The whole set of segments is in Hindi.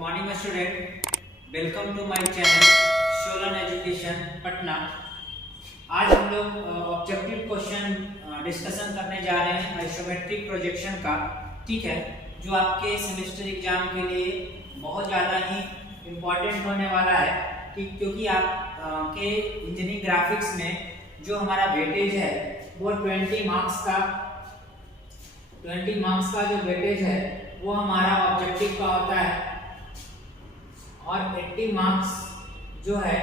Morning student, welcome to my channel शोलन एजुकेशन पटना। आज हम लोग ऑब्जेक्टिव क्वेश्चन डिस्कशन करने जा रहे हैं आइसोमेट्रिक प्रोजेक्शन का। ठीक है, जो आपके सेमेस्टर एग्जाम के लिए बहुत ज़्यादा ही इम्पोर्टेंट होने वाला है। ठीक, क्योंकि आप के इंजीनियरिंग ग्राफिक्स में जो हमारा वेटेज है वो 20 मार्क्स का जो वेटेज है वो हमारा ऑब्जेक्टिव का होता है, और 80 मार्क्स जो है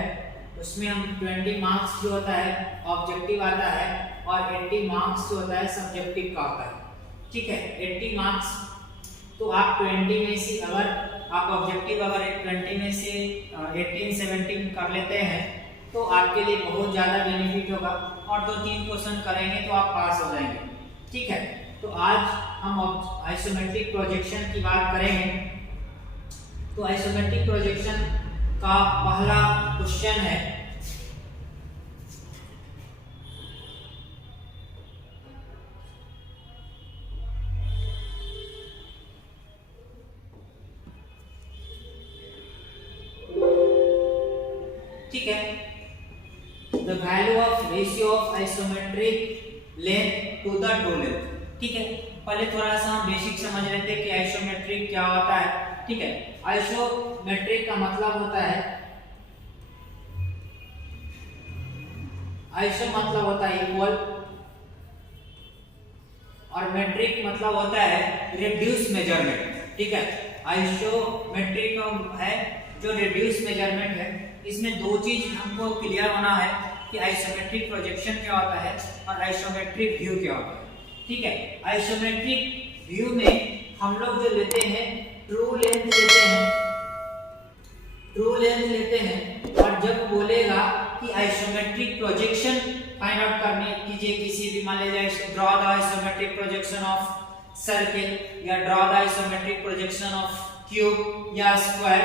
उसमें हम 20 मार्क्स जो होता है ऑब्जेक्टिव आता है और 80 मार्क्स जो होता है सब्जेक्टिव का होता है। ठीक है, 80 मार्क्स तो आप 20 में से अगर आप ऑब्जेक्टिव अगर 20 में से 18-17 कर लेते हैं तो आपके लिए बहुत ज़्यादा बेनिफिट होगा, और 2-3 क्वेश्चन करेंगे तो आप पास हो जाएंगे। ठीक है, तो आज हम आइसोमेट्रिक प्रोजेक्शन की बात करेंगे। तो आइसोमेट्रिक प्रोजेक्शन का पहला क्वेश्चन है, ठीक है, the value of ratio of isometric length to the true length. ठीक है, पहले थोड़ा सा हम बेसिक समझ लेते हैं कि आइसोमेट्रिक क्या होता है। ठीक है, आइसोमेट्रिक का मतलब होता है, आइसो मतलब होता है इक्वल, और मेट्रिक मतलब होता है रिड्यूस मेजरमेंट। ठीक है, आइसोमेट्रिक है जो रिड्यूस मेजरमेंट है। इसमें दो चीज हमको क्लियर होना है कि आइसोमेट्रिक प्रोजेक्शन क्या होता है और आइसोमेट्रिक व्यू क्या होता है। ठीक है, आइसोमेट्रिक व्यू में हम लोग जो लेते हैं ट्रू लेंथ लेते हैं, और जब बोलेगा कि आइसोमेट्रिक प्रोजेक्शन फाइंड आउट करने कीजिए किसी भी, मान लीजिए draw the isometric projection of circle या draw the isometric projection of cube या स्क्वायर,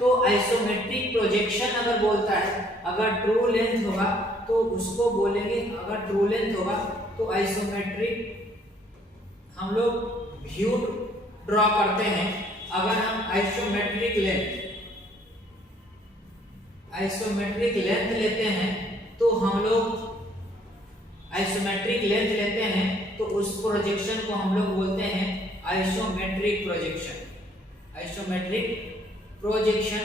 तो आइसोमेट्रिक प्रोजेक्शन अगर बोलता है, अगर ट्रू लेंथ होगा तो उसको बोलेंगे, अगर ट्रू लेंथ होगा तो आइसोमेट्रिक हम लोग व्यू ड्रॉ करते हैं। अगर हम आइसोमेट्रिक लेंथ लेते हैं तो हम लोग आइसोमेट्रिक लेंथ लेते हैं तो उस प्रोजेक्शन को हम लोग बोलते हैं आइसोमेट्रिक प्रोजेक्शन।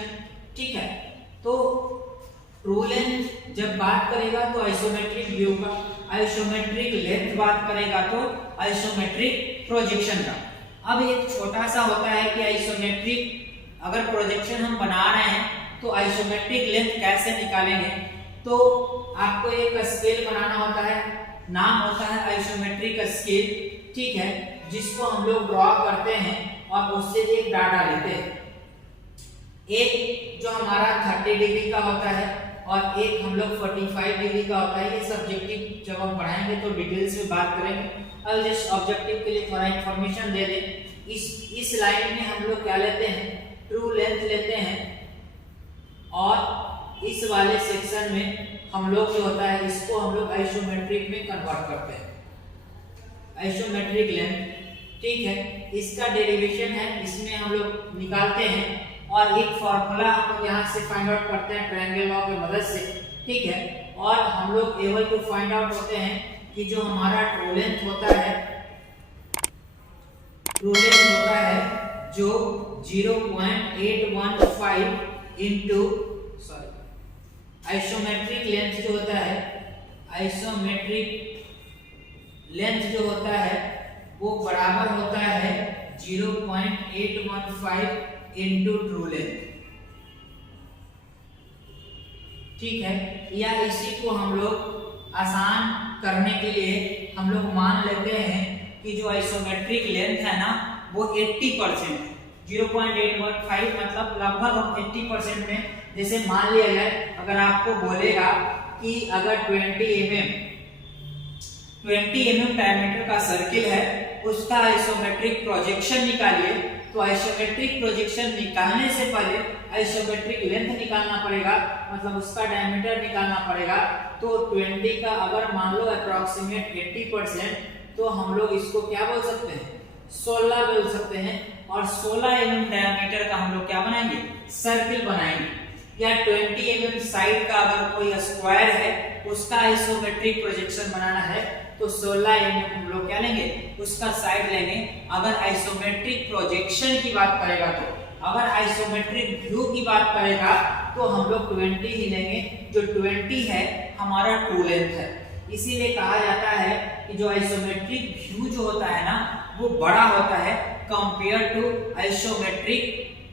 ठीक है, तो ट्रू लेंथ जब बात करेगा तो आइसोमेट्रिक व्यू का, आइसोमेट्रिक लेंथ बात करेगा तो आइसोमेट्रिक प्रोजेक्शन का। अब एक छोटा सा होता है कि आइसोमेट्रिक अगर प्रोजेक्शन हम बना रहे हैं तो आइसोमेट्रिक लेंथ कैसे निकालेंगे। तो आपको एक स्केल बनाना होता है, नाम होता है आइसोमेट्रिक स्केल। ठीक है, जिसको हम लोग ड्रॉ करते हैं और उससे एक डाटा लेते हैं। एक जो हमारा 30 डिग्री का होता है और एक हम लोग 45 डिग्री का होता है। ये सब्जेक्टिव जब हम पढ़ाएंगे तो डिटेल्स में बात करेंगे। अब जस्ट ऑब्जेक्टिव के लिए थोड़ा इंफॉर्मेशन दे दें। इस लाइन में हम लोग क्या लेते हैं, ट्रू लेंथ लेते हैं, और इस वाले सेक्शन में हम लोग जो होता है इसको हम लोग आइसोमेट्रिक में कन्वर्ट करते हैं, आइसोमेट्रिक लेंथ। ठीक है, इसका डेरिवेशन है, इसमें हम लोग निकालते हैं और एक फॉर्मूला हम लोग यहाँ से फाइंड आउट करते हैं ट्रायंगल लॉ की मदद से। ठीक है, और हम लोग एबल टू फाइंड आउट होते हैं कि जो हमारा ट्रू लेंथ होता है जो 0.815 इनटू आइसोमेट्रिक लेंथ जो होता है, आइसोमेट्रिक लेंथ जो होता है वो बराबर होता है 0.815 इनटू ट्रू लेंथ। ठीक है, या इसी को हम लोग आसान करने के लिए हम लोग मान लेते हैं कि जो आइसोमेट्रिक लेंथ है ना वो 80%, 0.815 मतलब लगभग हम 80% में, जैसे मान लिया जाए अगर आपको बोलेगा कि अगर 20 mm डायमीटर का सर्किल है उसका आइसोमेट्रिक प्रोजेक्शन निकालिए, तो आइसोमेट्रिक प्रोजेक्शन निकालने से पहले आइसोमेट्रिक लेंथ निकालना पड़ेगा, मतलब उसका डायमीटर निकालना पड़ेगा। तो 20 का अगर मान लो अप्रोक्सीमेट 80%, तो हम लोग इसको क्या बोल सकते हैं, 16 बोल सकते हैं। और 16 mm डायमीटर का हम लोग क्या बनाएंगे, सर्किल बनाएंगे। या 20 mm साइड का अगर कोई स्क्वायर है उसका आइसोमेट्रिक प्रोजेक्शन बनाना है तो 16 mm हम लोग क्या लेंगे, उसका साइड लेंगे। अगर आइसोमेट्रिक प्रोजेक्शन की बात करेगा तो, अगर आइसोमेट्रिक व्यू की बात करेगा तो हम लोग 20 ही लेंगे, जो 20 है हमारा ट्रू लेंथ है। इसीलिए कहा जाता है कि जो आइसोमेट्रिक व्यू जो होता है ना वो बड़ा होता है compare to isometric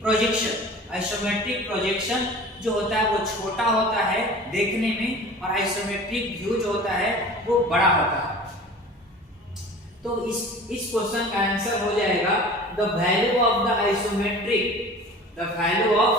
projection. Isometric projection जो होता है वो छोटा होता है देखने में और आइसोमेट्रिक व्यू जो होता है वो बड़ा होता है। तो इस क्वेश्चन का आंसर हो जाएगा the value of the isometric, the value of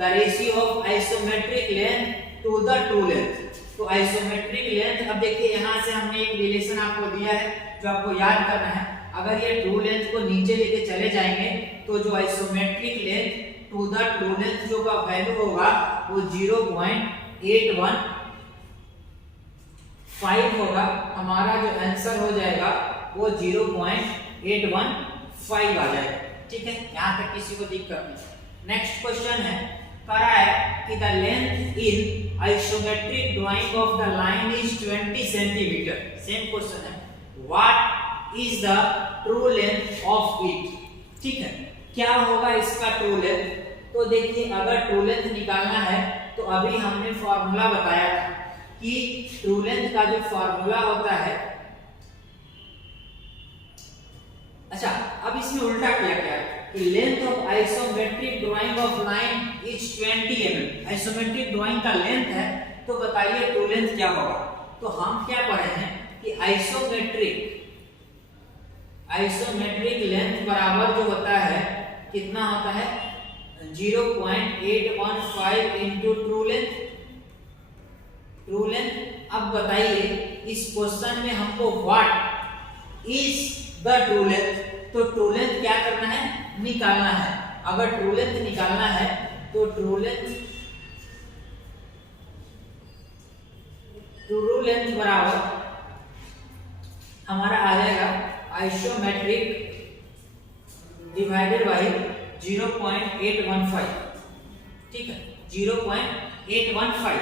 the ratio of isometric length to the true length. तो आइसोमेट्रिक लेंथ, अब देखिए यहाँ से हमने एक रिलेशन आपको दिया है जो आपको याद करना है। अगर ये ट्रू लेंथ को नीचे लेके चले जाएंगे तो जो isometric length to the true length जो का वैल्यू होगा वो 0.815 होगा। हमारा जो आंसर हो जाएगा वो 0.815 आ जाएगा। ठीक है, यहाँ तक किसी को दिक्कत नहीं। नेक्स्ट क्वेश्चन है, कह रहा है कि the length in isometric drawing of the line is 20 centimetre. Same question है, what is the true length of it. ठीक है, क्या होगा इसका ट्रू लेंथ। तो देखिए अगर ट्रू लेंथ निकालना है तो अभी हमने फॉर्मूला बताया था कि ट्रू लेंथ का जो फॉर्मूला होता है, अच्छा अब इसमें उल्टा किया गया है कि length of isometric drawing of line is 20 mm। Isometric drawing का लेंथ है तो बताइए ट्रू लेंथ क्या होगा। तो हम क्या पढ़े हैं कि आइसोमेट्रिक लेंथ बराबर जो होता है कितना होता है 0.815 into true length. True length, अब बताइए इस क्वेश्चन में हमको what is the true length, तो ट्रू लेंथ क्या करना है, निकालना है। अगर ट्रू लेंथ निकालना है तो ट्रू लेंथ बराबर हमारा आ जाएगा आइसोमेट्रिक डिवाइडेड बाय 0.815। ठीक है, 0.815।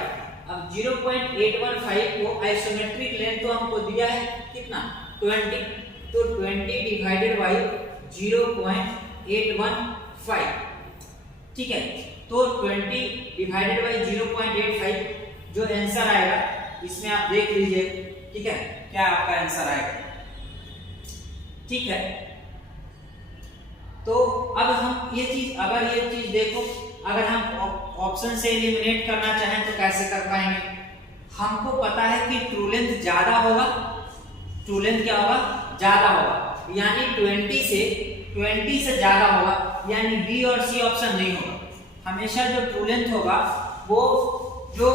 अब 0.815 को आइसोमेट्रिक लेंथ तो हमको दिया है कितना 20, तो 20 डिवाइडेड बाय 0.815। ठीक है, तो 20 डिवाइडेड बाय 0.85 जो आंसर आएगा इसमें आप देख लीजिए। ठीक है, क्या आपका आंसर आएगा। ठीक है, तो अब हम ये चीज देखो, अगर हम ऑप्शन से एलिमिनेट करना चाहें तो कैसे कर पाएंगे। हमको पता है कि ट्रू लेंथ ज्यादा होगा, ट्रू लेंथ क्या होगा, ज्यादा होगा, यानी 20 से ज्यादा होगा, यानी बी और सी ऑप्शन नहीं होगा। हमेशा जो ट्रू लेंथ होगा वो जो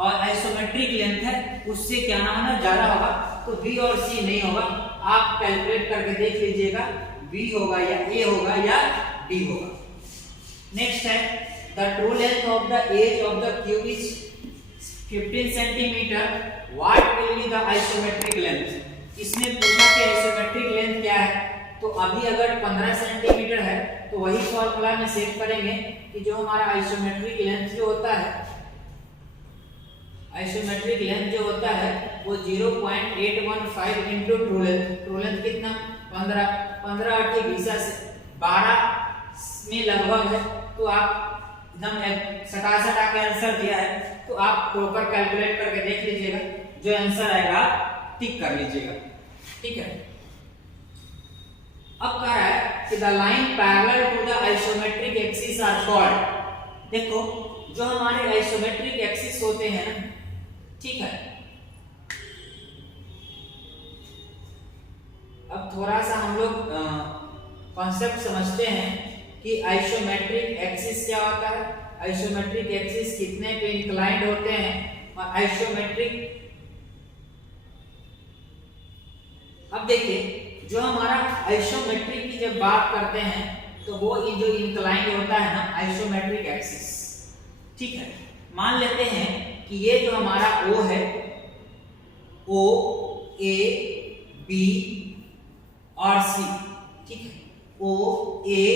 आइसोमेट्रिक लेंथ है उससे क्या ना होना ज्यादा होगा, तो बी और सी नहीं होगा। आप कैलकुलेट करके देख लीजिएगा बी होगा या ए होगा या डी होगा। नेक्स्ट है the true length of the edge of the cube is 15 centimetre, what will be the isometric length. इसने पूछा कि आइसोमेट्रिक लेंथ क्या है, तो अभी अगर 15 सेंटीमीटर है तो वही फॉर्मूला में सेट करेंगे कि जो हमारा आइसोमेट्रिक लेंथ जो होता है, आइसोमेट्रिक लेंथ जो होता है वो 0.815 into true length. True length कितना 15 8 20 से 12 में लगभग है, तो आप एकदम सटा के आंसर दिया है, तो आप प्रॉपर कैलकुलेट करके देख लीजिएगा, जो आंसर आएगा टिक कर लीजिएगा। ठीक है, अब कह रहा है कि the line parallel to the isometric axis are called. देखो जो हमारे आइसोमेट्रिक एक्सिस होते हैं ना, ठीक है, अब थोड़ा सा हम लोग कॉन्सेप्ट समझते हैं कि आइसोमेट्रिक एक्सिस क्या होता है, आइसोमेट्रिक एक्सिस कितने पे इंक्लाइंड होते हैं, और आइसोमेट्रिक, अब देखिए जो हमारा आइसोमेट्रिक की जब बात करते हैं तो वो जो इंक्लाइंड होता है ना आइसोमेट्रिक एक्सिस। ठीक है, मान लेते हैं कि ये जो हमारा O है, O A B और C, ठीक है, O ओ ए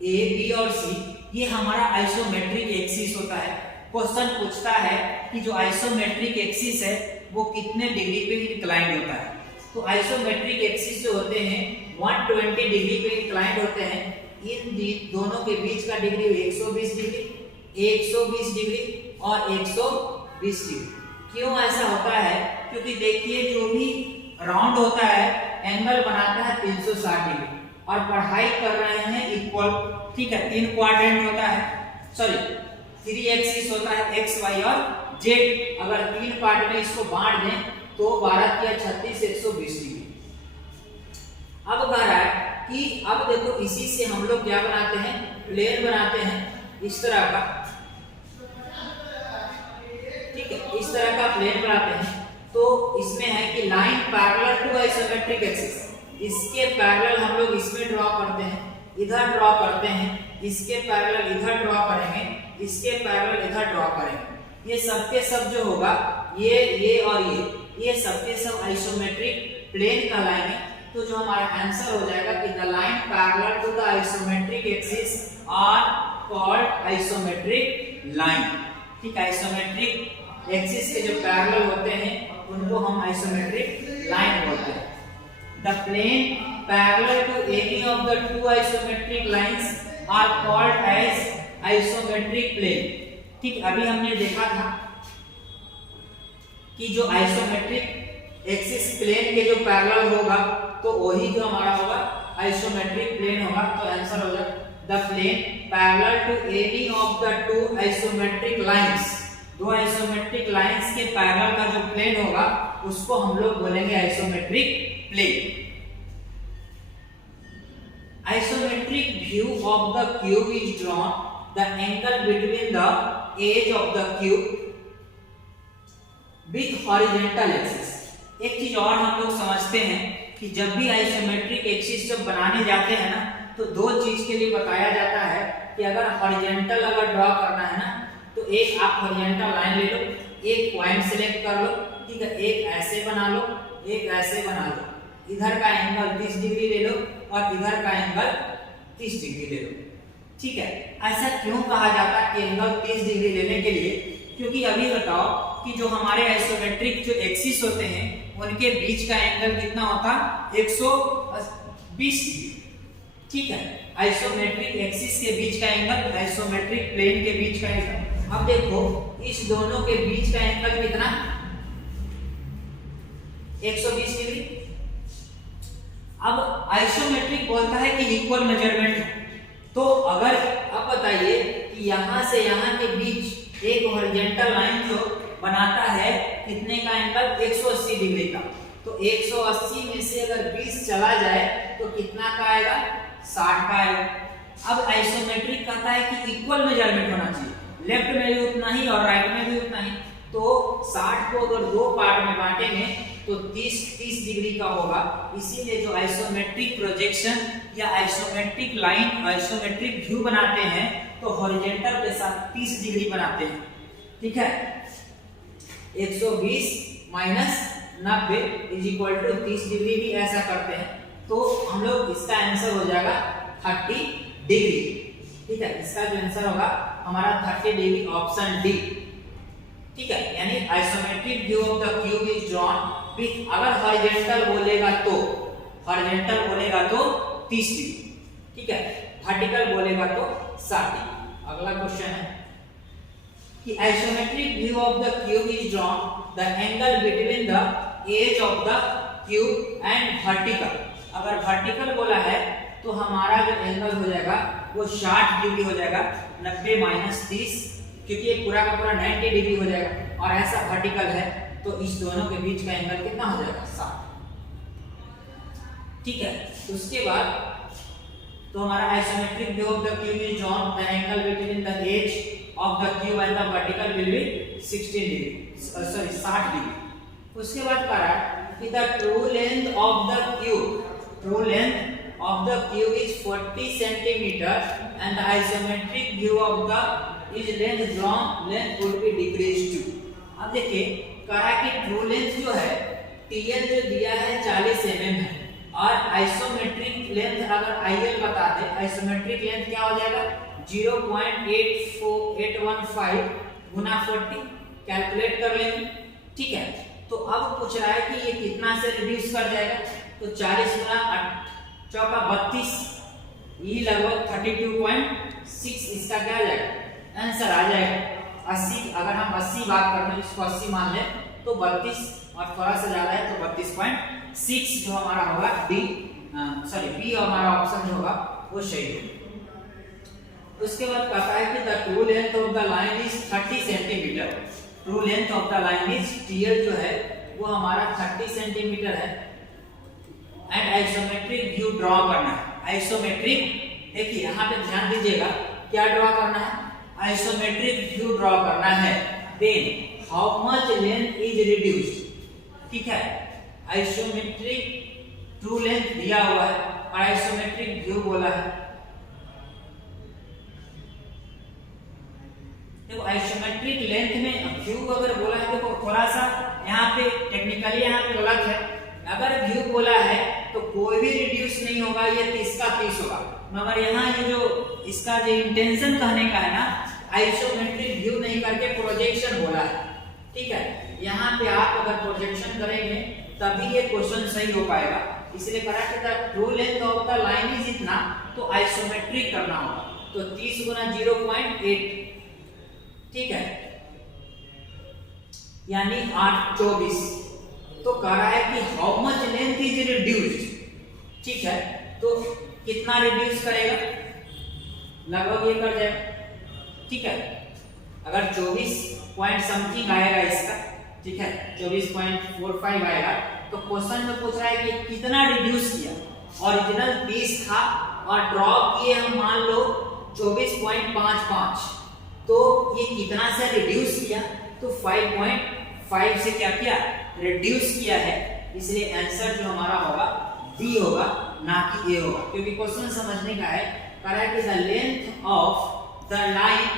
बी और सी, ये हमारा आइसोमेट्रिक एक्सिस होता है। क्वेश्चन पूछता है कि जो आइसोमेट्रिक एक्सिस है वो कितने डिग्री पे इंक्लाइंड होता है। तो आइसोमेट्रिक एक्सिस जो होते हैं 120 डिग्री पे इंक्लाइंड होते हैं। इन दोनों के बीच का डिग्री 120 डिग्री, 120 डिग्री और 120 डिग्री। क्यों ऐसा होता है? क्योंकि देखिए जो भी राउंड होता है एंगल बनाता है 360 डिग्री और पढ़ाई कर रहे हैं इक्वल, ठीक है, 3 क्वाड्रेंट होता है, सॉरी 3 एक्सिस होता है एक्स वाई और जेड। अगर 3 पार्ट में इसको बांट दें तो 12 या 36 120 डिग्री। अब कह रहा है कि अब देखो इसी से हम लोग क्या बनाते हैं, प्लेन बनाते हैं इस तरह का, ठीक है, इस तरह का प्लेन बनाते हैं। तो इसमें है कि line parallel to isometric axis, इसके पैरेलल हम लोग इसमें ड्रॉ करते हैं, इधर ड्रॉ करते हैं, इसके पैरेलल इधर ड्रॉ करेंगे, इसके पैरेलल इधर ड्रॉ करेंगे। ये सब के सब जो होगा ये और ये सब के सब आइसोमेट्रिक प्लेन कहलाएंगे। तो जो हमारा आंसर हो जाएगा कि the line parallel to the isometric axis are called isometric line. ठीक, आइसोमेट्रिक एक्सिस के जो पैरेलल होते हैं उनको हम आइसोमेट्रिक लाइन बोलते हैं। The plane parallel to any of the two isometric lines are called as isometric plane. ठीक, अभी हमने देखा था कि जो आइसोमेट्रिक एक्सिस प्लेन के जो पैरेलल होगा तो वही जो हमारा होगा आइसोमेट्रिक प्लेन होगा। तो आंसर हो जाएगा the plane parallel to any of the two isometric lines. दो आइसोमेट्रिक लाइंस के पैरेलल का जो प्लेन होगा उसको हम लोग बोलेंगे isometric plane. Isometric view of the cube is drawn, the angle between the edge of the cube with horizontal axis. एक चीज और हम लोग समझते हैं कि जब भी आइसोमेट्रिक एक्सिस जब बनाने जाते हैं ना तो दो चीज के लिए बताया जाता है कि अगर हॉरिजॉन्टल अगर ड्रॉ करना है ना तो एक आप हॉरिजॉन्टल लाइन ले लो, एक पॉइंट सिलेक्ट कर लो, ठीक है, एक ऐसे बना लो, एक ऐसे बना लो, इधर का एंगल 30 डिग्री ले लो और इधर का एंगल 30 डिग्री ले लो। ठीक है, ऐसा क्यों कहा जाता है कि एंगल 30 डिग्री लेने के लिए? क्योंकि अभी बताओ कि जो हमारे आइसोमेट्रिक जो एक्सिस होते हैं उनके बीच का एंगल कितना होता है? 120 डिग्री। ठीक है, आइसोमेट्रिक एक्सिस के बीच का एंगल, आइसोमेट्रिक प्लेन के बीच का एंगल। अब देखो इस दोनों के बीच का एंगल कितना? 120 डिग्री। अब आइसोमेट्रिक बोलता है कि इक्वल मेजरमेंट है। तो अगर अब बताइए कि यहां से यहां के बीच एक हॉरिजॉन्टल लाइन जो बनाता है कितने का एंगल? 180 डिग्री का। तो 180 में से अगर 20 चला जाए तो कितना का आएगा? 60 का आएगा। अब आइसोमेट्रिक कहता है कि इक्वल मेजरमेंट होना चाहिए, लेफ्ट में भी उतना ही और राइट में भी उतना ही। तो 60 को अगर दो पार्ट में बांटेंगे तो 30 डिग्री का होगा। इसीलिए जो आइसोमेट्रिक प्रोजेक्शन या आइसोमेट्रिक लाइन, आइसोमेट्रिक व्यू बनाते हैं तो हॉरिजॉन्टल के साथ 30 डिग्री बनाते हैं। ठीक है, 120 minus 90 is equal to 30 degree भी ऐसा करते हैं। तो हम लोग इसका आंसर हो जाएगा 30 डिग्री। ठीक है, इसका जो आंसर होगा हमारा 30 डिग्री, ऑप्शन डी। ठीक है, यानी isometric view of the cube is drawn with, अगर हॉरिजॉन्टल बोलेगा तो 30 डिग्री। ठीक है, वर्टिकल बोलेगा तो 60 डिग्री। अगला क्वेश्चन है कि isometric view of the cube is drawn, the angle between the edge of the cube and vertical. अगर वर्टिकल बोला है तो हमारा जो एंगल हो जाएगा वो 60 डिग्री हो जाएगा, 90 माइनस 30, क्योंकि ये पूरा का पूरा 90 डिग्री हो जाएगा। और ऐसा वर्टिकल है तो इस दोनों के बीच का एंगल कितना हो जाएगा? 60। ठीक है, उसके बाद तो हमारा isometric view of the cube is drawn, the angle between the edge of the cube and the vertical will be 60 degree. उसके बाद कह रहा है कि the true length of the cube, true length of the cube is 40 centimeter and the isometric view of the is length drawn, length would be decreased to। अब देखिए कहा कि ट्रू लेंथ जो है TL जो दिया है 40 mm है और आइसोमेट्रिक लेंथ अगर IL बता दे, आइसोमेट्रिक लेंथ क्या हो जाएगा 0.815 गुना 40, कैलकुलेट कर लेंगे। ठीक है, तो अब पूछ रहा है कि ये कितना से रिड्यूस कर जाएगा, तो 40 गुना 8 चौका 32, ये लगभग 32.6 इसका क्या आ जाएगा आंसर आ जाएगा। 80 अगर हम 80 बात करना इसको 80 मान लें तो 32 और थोड़ा सा ज्यादा है तो 32.6 जो हमारा होगा बी हमारा ऑप्शन जो होगा वो सही होगा। उसके बाद कहता है कि the true length of the line is 30 centimetre. True length of the line is TL जो है वो हमारा 30 सेंटीमीटर है एंड आइसोमेट्रिक व्यू ड्रॉ करना है। आइसोमेट्रिक देखिए यहाँ पे ध्यान दीजिएगा क्या ड्रॉ करना है, आइसोमेट्रिक व्यू ड्रॉ करना है। Then how much length is reduced. ठीक है, आइसोमेट्रिक ट्रू लेंथ दिया हुआ है और आइसोमेट्रिक व्यू बोला है। देखो आइसोमेट्रिक लेंथ में व्यू अगर बोला है तो थोड़ा सा यहाँ पे टेक्निकली यहाँ पे गलत है। अगर व्यू बोला है तो कोई भी रिड्यूस नहीं होगा, ये 30 का 30 होगा। मगर यहाँ ये जो इसका जो इंटेंशन कहने का है ना, आइसोमेट्रिक व्यू नहीं करके प्रोजेक्शन बोला है। ठीक है, यहाँ पे आप अगर प्रोजेक्शन करेंगे तभी ये क्वेश्चन सही हो पाएगा। इसलिए कहा कि the true length of the line is इतना, तो आइसोमेट्रिक करना होगा, तो 30 गुना 0.8, ठीक है, यानी 824। तो कह रहा है कि how much length is reduced. ठीक है, तो कितना रिड्यूस करेगा, लगभग ये कर जाएगा। ठीक है, अगर 24 पॉइंट समथिंग आएगा इसका, ठीक है 24.45 आएगा, तो क्वेश्चन में पूछ रहा है कि कितना रिड्यूस किया। ओरिजिनल 30 था और ड्रॉप किए हम मान लो 24.55, तो ये कितना से रिड्यूस किया, तो 5.5 से क्या किया रिड्यूस किया है। इसलिए आंसर जो हमारा होगा बी होगा, ना कि ए होगा, क्योंकि क्वेश्चन समझने का है। कह रहा है कि the length of the line,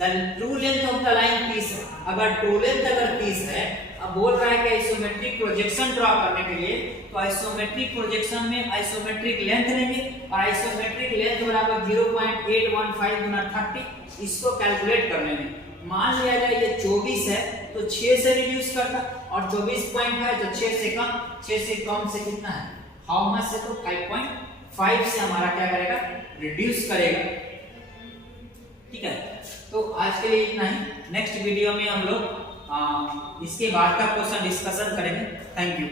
the true length of the line 30 है। अगर ट्रू लेंथ अगर 30 है, अब बोल रहा है कि आइसोमेट्रिक प्रोजेक्शन ड्रॉ करने के लिए, तो आइसोमेट्रिक प्रोजेक्शन में आइसोमेट्रिक लेंथ लेंगे और आइसोमेट्रिक लेंथ बराबर 0.815 गुना 30, इसको कैलकुलेट करने में मान लिया जाए ये 24 है तो 6 से रिड्यूस करता, और 24.5 तो 6 से कम से कितना है, हाउ मच से, तो 5.5 से हमारा क्या करेगा रिड्यूस करेगा। ठीक है, तो आज के लिए इतना ही। नेक्स्ट वीडियो में हम लोग इसके बाद का क्वेश्चन डिस्कशन करेंगे। Thank you.